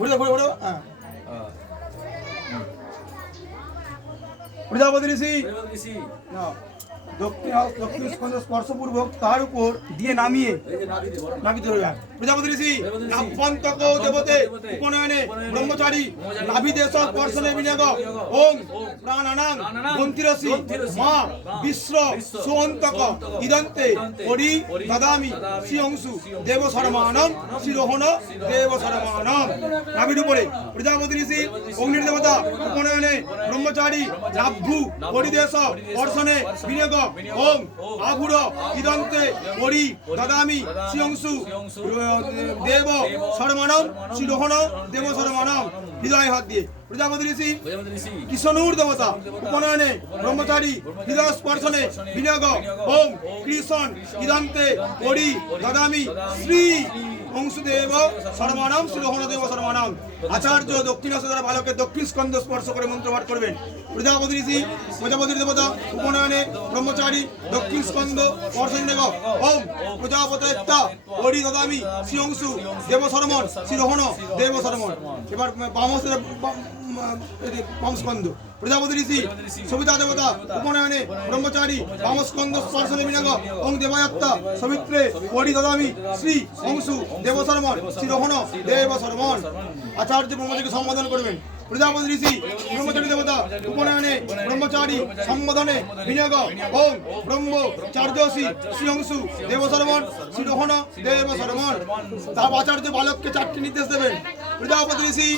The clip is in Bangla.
விடுதா விடு விடு ஆ প্রজাপতি ঋষি নাও। দক্ষিণ দক্ষিণ স্কন্ধ স্পর্শপূর্বক তার উপর দিয়ে নামিয়ে প্রজাপতি ঋষি দেবতে উপনয়নে ব্রহ্মচারী নাভিদেশ স্পর্শনে বিনিয়োগ ওম প্রাণানাং গ্রন্থিরসি মা বিশ্ব সুঅন্তক ইদন্তে পরি দদামি। শ্রী অংশু দেব শর্মানম শিরোহণ দেব শর্মানম নাভির উপরে। প্রজাপতি ঋষি অগ্নির দেবতা উপনয়নে ব্রহ্মচারী নাভ্যু পরিদেশ স্পর্শনে বিনিয়োগ, ওম আভুর ইদন্তে, পরি, দদামি শ্রী দেব সরমানম শিরোহণ দেব শর্মানম। হৃদয় হাত দিয়ে। প্রজাপতি ঋষি কিশনুর দেবতা উপনয়নে ব্রহ্মচারী হৃদয় স্পর্শনে বিনিয়োগ ওম কৃষ্ণ ইদান্তে পরি দদামি শ্রী অংশুদেব সর্বানাম শ্রীরোহণ দেব সর্বানাম আচার্য দক্ষিণাশ দ্বারা বালকের দক্ষিণ স্কন্ধ স্পর্শ করে মন্ত্রপাঠ করবেন। প্রজাপতি ঋষি প্রজাপতির দেবতা উপনয়নে ব্রহ্মচারী দক্ষিণ স্কন্ধ স্পর্শ ওম প্রজাপতিত্তা পরি দদামি শ্রী অংশু দেব সরমন শ্রীরোহণ দেব সরমন এবার বামসের বামস্কন্ধ। প্রজাপতি ঋষি, সবিতা দেবতা, উপনয়নে ব্রহ্মচারী, বামস্কন্ধ স্পর্শনে বিনাগ ওং দেবায়ত্তা, সবিত্রে পরি দদামি শ্রী অংশু দেব শর্মন শ্রী রোহণ দেব শর্মন আচার্য ব্রহ্মচারীকে সম্বোধন করবেন। প্রজাপতি ঋষি ব্রহ্মচারী উপনয়নে ব্রহ্মচারী সম্বোধনে বিনিয়োগ ওং ব্রহ্ম চার্যসী শ্রী অংশু দেব শর্মন শ্রী রোহণ দেব তার আচার্য বালককে চারটি নির্দেশ দেবেন। প্রজাপতি ঋষি